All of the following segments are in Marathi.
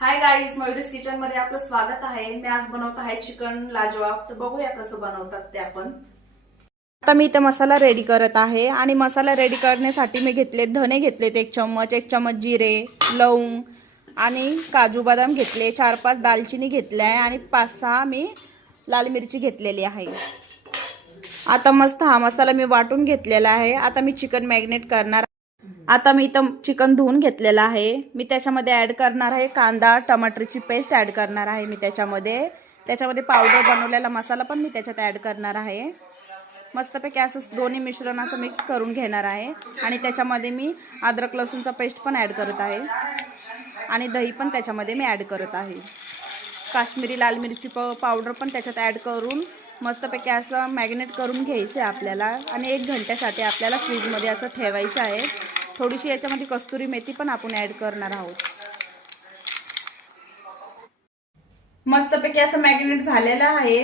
हाय गाईज, मयुरीज किचन मध्ये आपलं स्वागत आहे। मी आज बनवत आहे चिकन लाजवाब। तर बघूया कसं बनवतात ते आपण। आता मी इथे मसाला रेडी करत आहे आणि मसाला रेडी करण्यासाठी मी घेतले धने घेतलेत 1 चम्मच जिरे, लवंग आणि काजू बदाम घेतले, 4-5 दालचिनी घेतल्या आहे आणि 5-6 मी लाल मिरची घेतलेली आहे। आता मस्त हा मसाला मी वाटून घेतलेला आहे। आता मी चिकन मॅरिनेट करणार। आता मी इथं चिकन धुवून घेतलेलं आहे। मी त्याच्यामध्ये ॲड करणार आहे कांदा टमाटरची पेस्ट ॲड करणार आहे। मी त्याच्यामध्ये पावडर बनवलेला मसाला पण मी त्याच्यात ॲड करणार आहे। मस्तपैकी असं दोन्ही मिश्रण असं मिक्स करून घेणार आहे आणि त्याच्यामध्ये मी अद्रक लसूणचा पेस्ट पण ॲड करत आहे आणि दही पण त्याच्यामध्ये मी ॲड करत आहे। काश्मीरी लाल मिरची पावडर पण त्याच्यात ॲड करून मस्तपैकी असं मॅरिनेट करून घ्यायचं आहे आपल्याला आणि 1 घंट्यासाठी आपल्याला फ्रीजमध्ये असं ठेवायचं आहे। थोडीशी याच्यामध्ये कस्तुरी मेथी पण आपण ॲड करणार आहोत। मस्तपैकी असं मॅरिनेट झालेलं आहे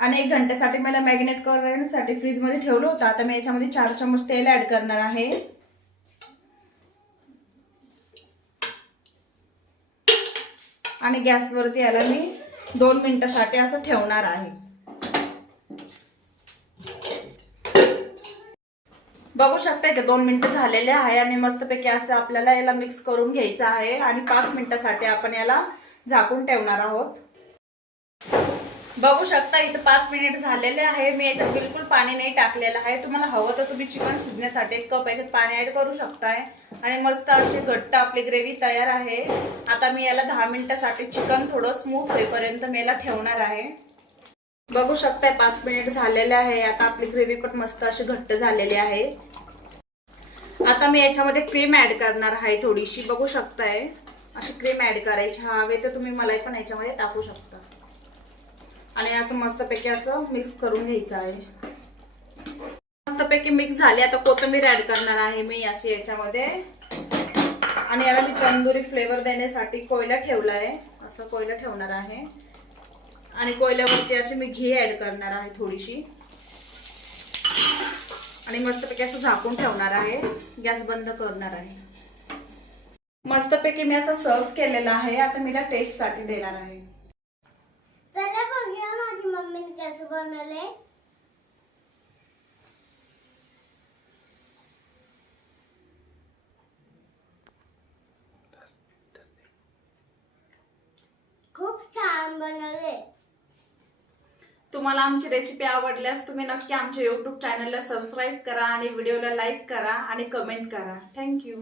आणि 1 घंट्यासाठी मला मॅरिनेट करण्यासाठी फ्रीजमध्ये ठेवलं होतं। आता मी याच्यामध्ये 4 चम्मच तेल ॲड करणार आहे आणि गॅसवरती याला मी 2 मिनिटांसाठी असं ठेवणार आहे। बघू शकता इथे 2 मिनिटं झालेले आहे आणि मस्तपैकी असं आपल्याला याला मिक्स करून घ्यायचं आहे आणि 5 मिनिटांसाठी आपण याला झाकून ठेवणार आहोत। बघू शकता इथे 5 मिनिट झालेले आहे। मी याच्यात बिलकुल पाणी नाही टाकलेलं आहे। तुम्हाला हवं तर तुम्ही चिकन शिजण्यासाठी 1 कप याच्यात पाणी ॲड करू शकताय आणि मस्त अशी घट्ट आपली ग्रेव्ही तयार आहे। आता मी याला 10 मिनिटांसाठी चिकन थोडं स्मूथ होईपर्यंत मी याला ठेवणार आहे। बघू शकताय 5 मिनिट झालेले आहे। आता आपली ग्रेव्ही पण मस्त अशी घट्ट झालेली आहे। आता मी याच्यामध्ये क्रीम ॲड करणार आहे थोडीशी। बघू शकताय अशी क्रीम ॲड करायची, हवे तर तुम्ही मलाई पण याच्यामध्ये टाकू शकता आणि असं मस्तपैकी असं मिक्स करून घ्यायचं आहे। मस्तपैकी मिक्स झाले। आता कोथिंबीर ॲड करणार आहे मी अशी याच्यामध्ये आणि याला मी तंदुरी फ्लेवर देण्यासाठी कोयला ठेवला आहे। असं कोयला ठेवणार आहे आणि कोयल्यावरती अशी मी घी ॲड करणार आहे थोडीशी आणि मस्तपैकी असं झाकून ठेवणार आहे। गॅस बंद करणार आहे। मस्तपैकी मी असं सर्व केलेलं आहे। आता मी टेस्ट साठी देणार आहे। चला बघूया माझी मम्मीने कसं बनवले। खूप छान बनवले। तुम्हाला आमची रेसिपी आवडल्यास तुम्ही नक्की आमच्या YouTube चॅनलला सबस्क्राईब करा आणि व्हिडिओला लाईक करा आणि कमेंट करा। थँक्यू।